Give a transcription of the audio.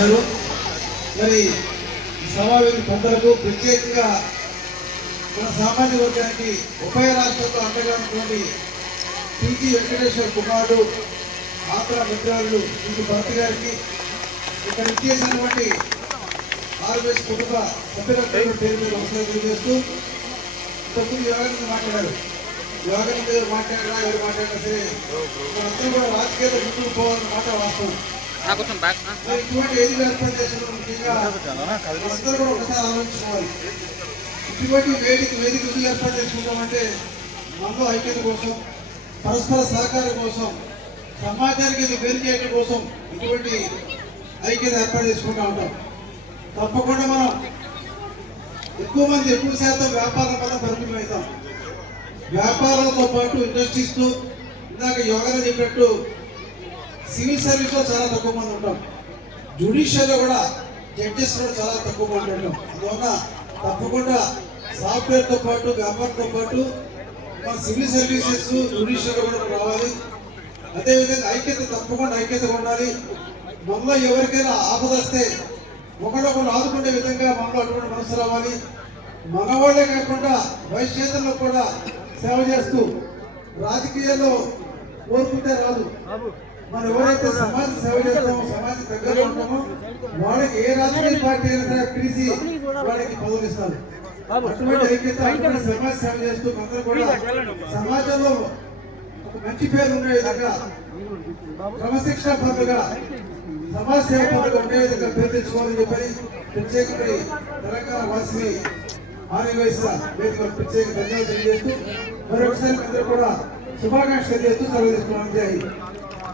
వచ్చారు మరి ఈ సమావేశం పెద్దలకు ప్రత్యేకంగా మన సామాన్య వర్గానికి ఉభయ రాష్ట్రంలో అండగా ఉన్నటువంటి టీజీ వెంకటేశ్వర కుమారుడు ఆంధ్ర మిత్రాలు టీజీ భరత్ గారికి ఇక్కడ ఇచ్చేసినటువంటి ఆర్ఎస్ కుటుంబ సభ్యులందరూ పేరు మీద నమస్కారం తెలియజేస్తూ ఇంతకుముందు యోగానంద మాట్లాడారు. యోగానంద గారు మాట్లాడినా ఎవరు మాట్లాడినా సరే మనందరూ కూడా రాజకీయాలు ముందుకు పోవాలన్నమాట వాస్తవం. నా కొంచెం బ్యాక్ ఇటువంటి ఏది ఏర్పాటు ఒకసారి ఇటువంటి వేదిక వేదిక ఎందుకు ఏర్పాటు చేసుకుంటామంటే మనలో ఐక్యత కోసం పరస్పర సహకారం కోసం సమాజానికి ఇది వేరు చేయడం కోసం ఇటువంటి ఐక్యత ఏర్పాటు చేసుకుంటా ఉంటాం. తప్పకుండా మనం ఎక్కువ మంది ఎక్కువ శాతం వ్యాపారం వల్ల పరిమితం అవుతాం. వ్యాపారాలతో పాటు ఇండస్ట్రీస్తో ఇందాక యోగాలో చెప్పినట్టు సివిల్ సర్వీస్లో చాలా తక్కువ మంది ఉంటాం. జుడిషియల్లో కూడా జడ్జెస్ కూడా చాలా తక్కువ మంది ఉంటాం. అందువల్ల తప్పకుండా సాఫ్ట్వేర్తో పాటు వ్యాపారంతో పాటు మన సివిల్ సర్వీసెస్ జుడిషియల్ కూడా రావాలి. అదేవిధంగా ఐక్యత తప్పకుండా ఐక్యత ఉండాలి. మనలో ఎవరికైనా ఆపద వస్తే ఒకడొకరు ఆదుకునే విధంగా మనలో అటువంటి మనసు రావాలి. మన వాళ్ళే కాకుండా వైశ్యేతల్లో కూడా సేవ చేస్తూ రాజకీయాల్లో కోరుకుంటే రాదు. మనం ఎవరైతే సమాజ సేవ చేస్తామో సమాజ దగ్గర ఉంటామో వాళ్ళకి ఏ రాజకీయ పార్టీ అయినా పిలిచి వాళ్ళకి పదవులు ఇస్తారు. అటువంటి ఐక్యత సమాజ సేవ చేస్తూ అందరూ కూడా సమాజంలో ఒక మంచి పేరు ఉండే విధంగా క్రమశిక్షణ పనులుగా సమాజ సేవ పనులుగా ఉండే విధంగా పేరు తెచ్చుకోవాలని చెప్పని ప్రత్యేకపై తెలంగాణ వాసిని ఆదివాస వేదిక ప్రత్యేక ధన్యవాదాలు తెలియజేస్తూ మరొకసారి అందరూ కూడా శుభాకాంక్షలు తెలియజేస్తూ సెలవు తీసుకున్నాను